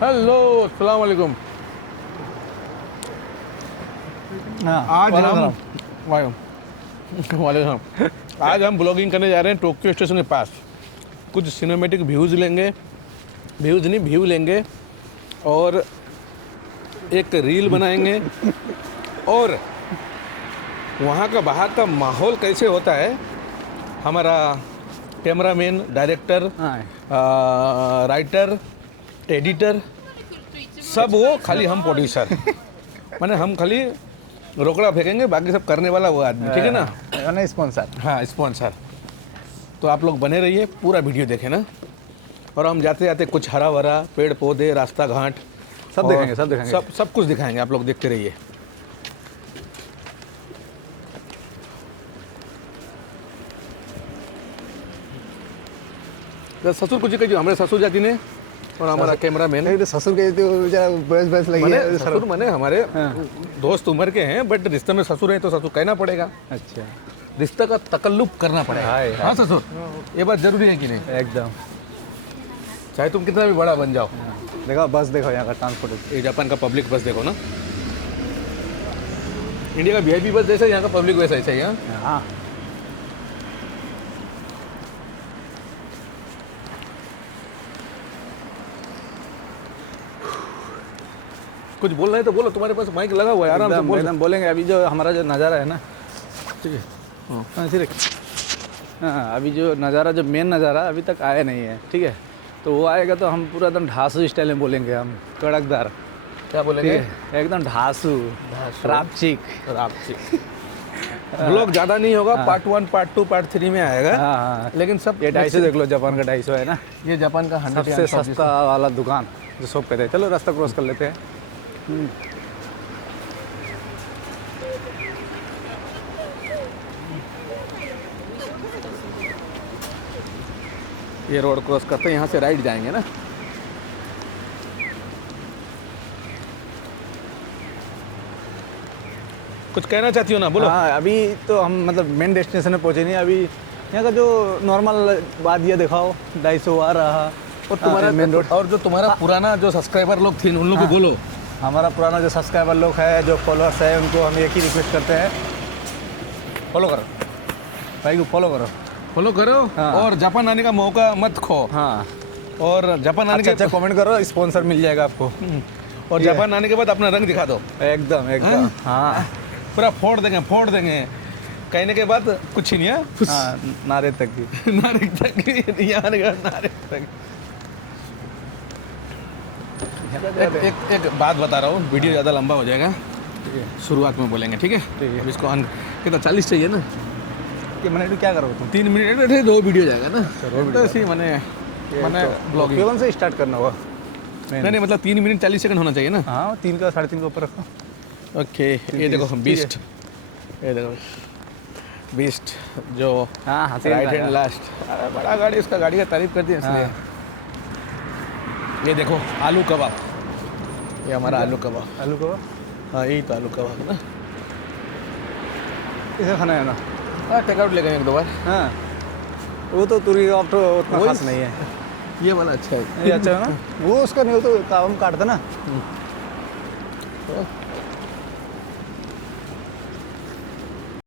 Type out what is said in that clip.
Hello, अस्सलाम वालेकुम। आज हम वालेकुम आज हम ब्लॉगिंग करने जा रहे हैं टोक्यो स्टेशन के पास। कुछ सिनेमेटिक व्यूज़ लेंगे, व्यू लेंगे और एक रील बनाएंगे और वहाँ का बाहर का माहौल कैसे होता है, हमारा कैमरामैन, डायरेक्टर, राइटर, एडिटर सब वो, खाली हम प्रोड्यूसर माने हम खाली रोकड़ा फेंकेंगे, बाकी सब करने वाला वो आदमी, ठीक है ना? स्पॉन्सर। हाँ, स्पॉन्सर। तो आप लोग बने रहिए, पूरा वीडियो देखें ना। और हम जाते जाते कुछ हरा भरा पेड़ पौधे, रास्ता घाट सब दिखाएंगे। सब कुछ दिखाएंगे, आप लोग देखते रहिए। ससुर कुछ कहियो, हमारे ससुर जाती ने और हमारा कैमरामैन ससुर के बस लगी है। ससुर माने हमारे दोस्त उम्र के हैं, बट रिश्ते में ससुर है तो ससुर कहना पड़ेगा। अच्छा, रिश्ते का तकल्लुफ करना पड़ेगा। हाँ ससुर, ये बात जरूरी है कि नहीं? एकदम। चाहे तुम कितना भी बड़ा बन जाओ। देखो बस, देखो यहाँ का ट्रांसपोर्ट। ये जापान का पब्लिक बस देखो ना, इंडिया का वीआईपी बस जैसा, यहाँ का पब्लिक बस ऐसा ही। हाँ, कुछ बोल रहे हैं तो बोलो, तुम्हारे पास माइक लगा हुआ है, आराम से बोल। एकदम बोलेंगे। अभी जो हमारा जो नज़ारा है ना, ठीक है। हाँ, अभी जो नज़ारा, जो मेन नज़ारा अभी तक आया नहीं है, ठीक है? तो वो आएगा तो हम पूरा एकदम ढासू स्टाइल में बोलेंगे, हम कड़कदार। क्या बोलेंगे? एकदम ढासू, रापचिक। ब्लॉग ज़्यादा नहीं होगा, पार्ट 1, पार्ट 2, पार्ट 3 में आएगा। हाँ, लेकिन सब ये 250 देख लो, जापान का 250 है ना। ये जापान का 100 सबसे सस्ता वाला दुकान जो शॉप कहते हैं। चलो रास्ता क्रॉस कर लेते हैं। ये रोड क्रॉस करते हैं, यहाँ से राइट जाएंगे ना। कुछ कहना चाहती हो ना, बोलो। हाँ, अभी तो हम मतलब मेन डेस्टिनेशन में पहुँचे नहीं। अभी यहाँ का जो नॉर्मल बात ये दिखाओ, 250 आ रहा। और तुम्हारा मेन रोड, और जो तुम्हारा पुराना जो सब्सक्राइबर लोग थे, उन लोगों को बोलो। हमारा पुराना जो सब्सक्राइबर लोग है, जो फॉलोअर्स है, उनको हम एक ही रिक्वेस्ट करते हैं, फॉलो करो भाई को फॉलो करो। फॉलो करो। हाँ। और जापान आने का मौका मत खो। हाँ, और जापान आने अच्छा कमेंट करो, स्पॉन्सर मिल जाएगा आपको। और जापान आने के बाद अपना रंग दिखा दो। एकदम। हाँ, पूरा फोड़ देंगे। कहने के बाद कुछ ही नहीं है। हाँ, नारे तक की। नारे तक यहाँ नारे तक। एक बात बता रहा हूँ, वीडियो ज़्यादा लंबा हो जाएगा, शुरुआत में बोलेंगे, ठीक है? अब इसको कितना 40 चाहिए ना कि मैंने क्या करो तुम 3 मिनट 2 वीडियो जाएगा ना, तो ऐसे मैंने ब्लॉगिंग कौन से स्टार्ट करना होगा? नहीं मतलब 3 मिनट 40 सेकंड होना चाहिए ना। हाँ, 3 का 3.5 के ऊपर रखो। ओके, ये देखो बीस्ट, ये देखो बीस्ट जो राइट हैंड लास्ट। बड़ा गाड़ी, उसका गाड़ी का तारीफ करती है इसलिए। ये देखो आलू कबाब, ये हमारा आलू कबाब। हाँ, यही तो आलू कबाब है ना। इसे खाना है ना? हाँ, टेकआउट ले गए 1-2 बार। हाँ, वो तो तुरी कबाब तो उतना खास नहीं है। ये वाला अच्छा है। ये अच्छा है ना, वो उसका नहीं हो तो काम काटता ना। तो